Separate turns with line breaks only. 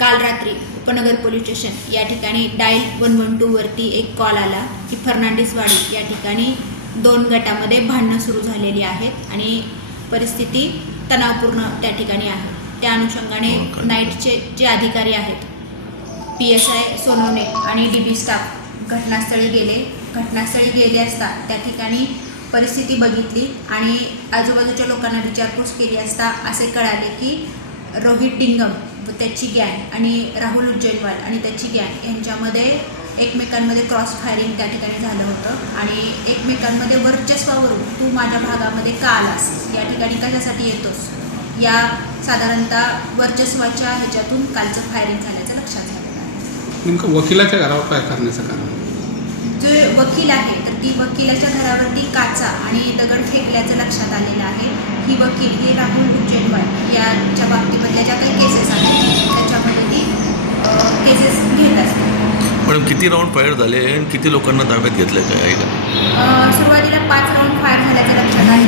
उपनगर police station या ठिकाणी डायल वन वन टूवरती एक कॉल आला की फर्नांडिसवाडी या ठिकाणी दोन गटामध्ये भांडणं सुरू झालेली आहेत आणि परिस्थिती तणावपूर्ण त्या ठिकाणी आहे. त्या अनुषंगाने नाईटचे जे अधिकारी आहेत पी एस आय सोनवणे आणि डी बी स्टाफ घटनास्थळी गेले. घटनास्थळी गेले असता त्या ठिकाणी परिस्थिती बघितली आणि आजूबाजूच्या लोकांना विचारपूस केली असता असे कळाले की रोहित डिंगम त्याची गँग आणि राहुल उज्जैनवाल आणि त्याची गँग यांच्यामध्ये एकमेकांमध्ये क्रॉस फायरिंग त्या ठिकाणी झालं होतं. आणि एकमेकांमध्ये वर्चस्वावरून तू माझ्या भागामध्ये का आलास? या ठिकाणी कशासाठी येतोस? या साधारणतः वर्चस्वाच्या ह्याच्यातून कालचं फायरिंग झाल्याचं लक्षात आहे
नेमकं वकिलाच्या घरावर काय करण्याचं कारण?
जे वकील आहे तर ती वकिलाच्या घरावरती काचा आणि दगड फेकल्याचं लक्षात आलेलं आहे. ही वकील ही राहुल उज्जैनवाल. याच्या बाबतीमधल्या ज्या काही केसेस आहेत
मॅडम किती राऊंड फायर झाले आणि किती लोकांना ताब्यात घेतलं काय आहे का
सुरुवातीला पाच राऊंड फायर झाल्याचं लक्षात आलेलं